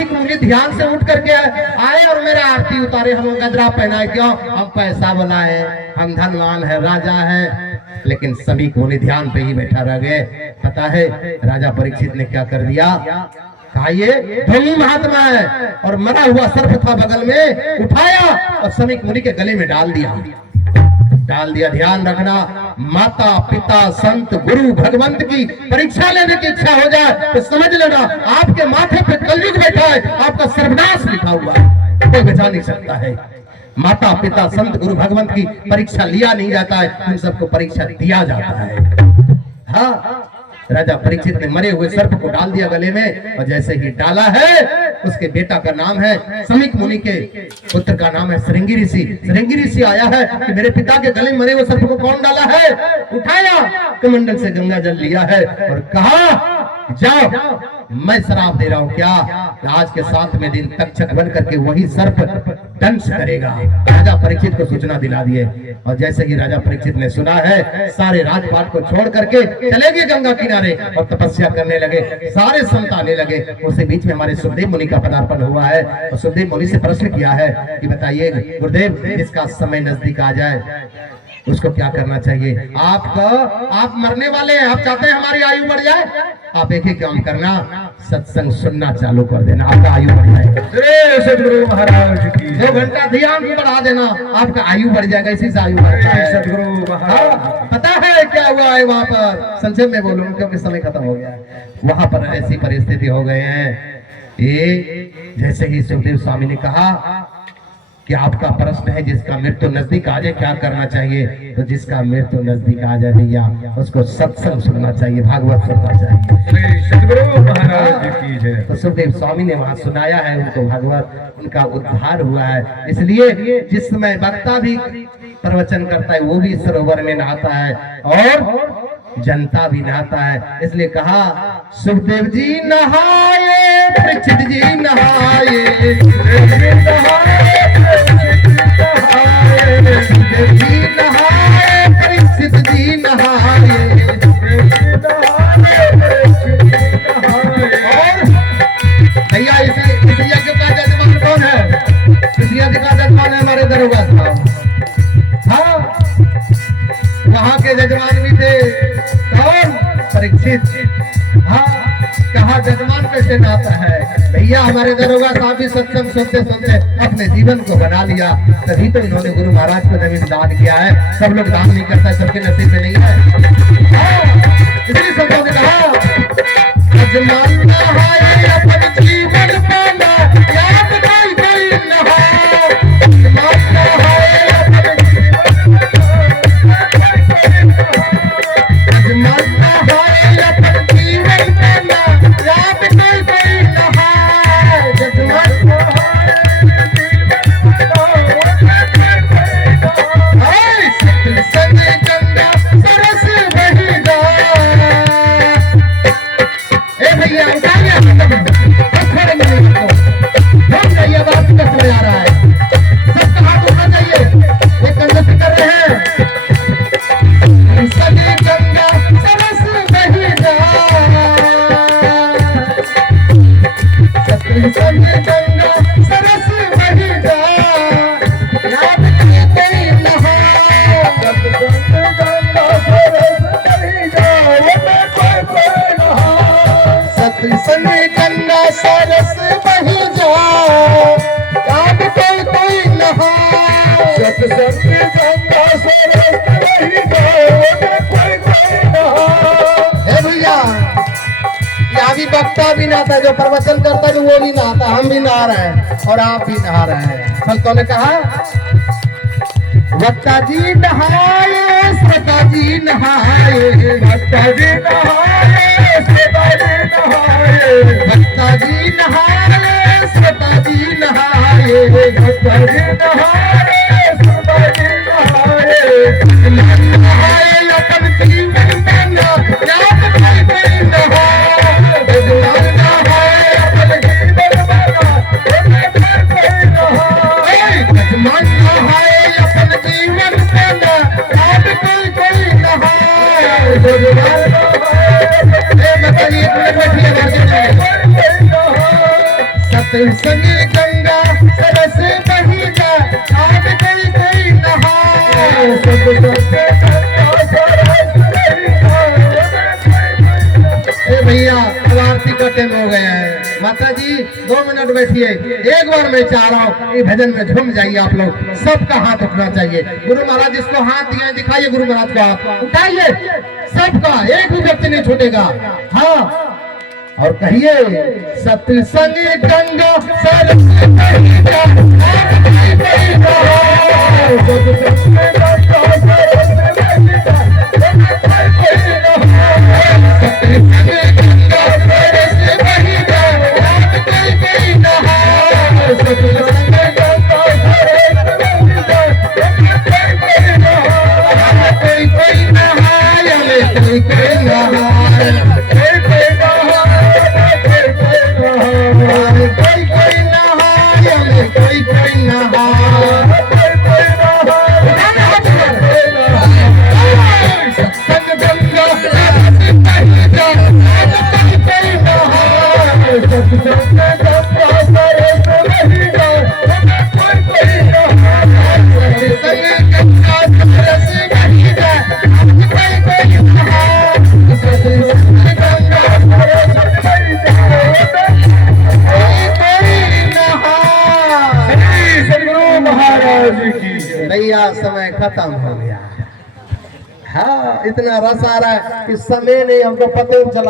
ध्यान से उठ करके आए और मेरा आरती उतारे, हम गजरा पहनाए, क्यों? हम पैसा वाला है, हम धनवान है, राजा है। लेकिन सभी कोने ध्यान पे ही बैठा रह गए। पता है राजा परीक्षित ने क्या कर दिया? कहा ये ढोंगी महात्मा है, और मरा हुआ सर्प था बगल में, उठाया और समीक मुनि के गले में डाल दिया। ध्यान रखना, माता पिता संत गुरु भगवंत की परीक्षा लेने की इच्छा हो जाए तो समझ लेना आपके माथे पे कलयुग बैठा है, आपका सर्वनाश लिखा हुआ है, कोई बचा नहीं सकता है। माता पिता संत गुरु भगवंत की परीक्षा लिया नहीं जाता है, उन सबको परीक्षा दिया जाता है। हाँ, राजा परीक्षित ने मरे हुए सर्प को डाल दिया गले में, और जैसे ही डाला है, उसके बेटा का नाम है समीक मुनि, के पुत्र का नाम है श्रृंगी ऋषि। श्रृंगी ऋषि आया है कि मेरे पिता के गले में मरे हुए सर्प को कौन डाला है? उठाया, कमंडल से गंगा जल लिया है और कहा जाओ, मैं श्राप दे रहा हूं क्या, आज के 7वें दिन तक्षक बन करके वही सर्प दंश करेगा। राजा परीक्षित को सूचना दिला दिए, और जैसे ही राजा परीक्षित ने सुना है, सारे राजपाट को छोड़ करके चले गए गंगा किनारे और तपस्या करने लगे। सारे संत आने लगे। उसी बीच में हमारे सुखदेव मुनि का पदार्पण हुआ है, और सुखदेव मुनि से प्रश्न किया है कि बताइए गुरुदेव, इसका समय नजदीक आ जाए, उसको क्या करना चाहिए? आप मरने वाले हैं, आप चाहते हैं हमारी आयु बढ़ जाए, आप एक ही काम करना, सत्संग सुनना चालू कर देना, आपका आयु बढ़ जाएगा। सदगुरु महाराज की 2 घंटा ध्यान भी बढ़ा देना, आपका आयु बढ़ जाएगा। इसी से आयु बढ़ता है। सदगुरु महाराज, पता है क्या हुआ है वहां पर? संक्षेप में बोलूं क्योंकि समय खत्म हो गया है। वहां पर ऐसी परिस्थिति हो गए हैं, ये जैसे ही सुखदेव स्वामी ने कहा कि आपका प्रश्न है जिसका मृत्यु नजदीक आ जाए क्या करना चाहिए, तो जिसका मृत्यु नजदीक आ जाए भैया, उसको सत्संग सुनना चाहिए, भागवत सुनना चाहिए। सदगुरु महाराज की जय। तो सुखदेव स्वामी ने वहां सुनाया है उनको भागवत, उनका उद्धार हुआ है। इसलिए जिस समय वक्ता भी प्रवचन करता है वो भी सरोवर में नहाता है और जनता भी नहाता है। इसलिए कहा सुखदेव जी नहाए, परीक्षित जी नहाए, जी नहाए, परीक्षित जी नहाए। और भैया इस यज्ञ का जजमान कौन है? इस यज्ञ का जजमान है हमारे दरोगा साहब। हाँ, वहां के जजमान भी थे कौन? परीक्षित। हाँ, कहा जजमान कैसे नाता है? भैया हमारे दरोगा साहब भी सत्संग सुनते सुनते अपने जीवन को बना लिया, तभी तो इन्होंने गुरु महाराज को जमीन दान किया है। सब लोग दान नहीं करता, सबके नसीब में नहीं है। इसलिए संतों ने कहा जजमान नहाए अपन जीवन पाना, याद कोई कोई नहा, जजमान नहाए अपन जजमान नहाए अपन जीवन पाना, याद कोई कोई नहा, जजमान नहाए सकल संग गंगा सरस बहेगा। ए भैया उठाइए, खड़े मिले हम जाइए, बात कस में आ रहा है, सबका हाथ उठना चाहिए, एक कंधे से कर रहे हैं। सगे गंगा सरस बहेगा, सकल संग गंगा सरस बहेगा, याद किए कोई नहा, सकल संग गंगा सरस बहेगा, सत्संग गंगा सरस बही जाओ, याद कोई कोई नहा, सत्संग गंगा सरस बही जाओ, कोई कोई नहा। हे भैया, यहाँ भी वक्ता भी नहाता, जो प्रवचन करता है वो भी नहाता, हम भी नहा रहे हैं और आप भी नहा रहे हैं। संतों ने कहा वक्ता जी नहाए, श्रोता जी नहाए, वक्ता जी नहाए, श्रोता जी नहाए, वक्ता जी नहाए, श्रोता जी नहाए, वक्ता जी नहाए, श्रोता जी नहाए, नहाए अपन जीवन बना, याद कोई कोई नहा, भगवान नहाए अपन जीवन बना, याद कोई कोई नहा, भगवान नहाए अपन जीवन बना, याद कोई कोई नहा, भगवान नहाए। बताइए बैठिए, सत्संग गंगा सरस बही जा आज कोई कोई नहाए ए भैया अब आरती का टाइम हो गया है। माता जी 2 मिनट बैठिए। एक बार मैं चाह रहा हूँ ये भजन में झूम जाइए आप लोग, सबका हाथ उठना चाहिए। गुरु महाराज जिसको हाथ दिए दिखाइए, गुरु महाराज को हाथ उठाइए, सबका, एक भी व्यक्ति नहीं छूटेगा। हाँ, और कहिए सत्संग गंगा सरस बही जा आज कोई कोई नहाए। सत्संग गंगा सरस बही जा आज कोई कोई नहाए। सत्संग गंगा सरस बही जा आज कोई कोई नहाए। सत्संग गंगा सरस बही जा आज कोई कोई नहाए। कोई कोई नहाए हमें, कोई कोई नहाए, कोई कोई नहाए, कोई कोई नहाए हमें, कोई कोई नहाए। सत्संग गंगा सरस बही जा आज कोई कोई नहाए। सत्संग गंगा सरस बही जा आज कोई कोई नहाए। सत्संग गंगा सरस बही जा आज कोई कोई नहाए। सत्संग गंगा सरस बही जा कोई कोई नहाए। श्री सद्गुरु महाराज की जय। भैया समय खत्म हो गया। हाँ, इतना रस आ रहा है कि समय नहीं हमको पता ही चला।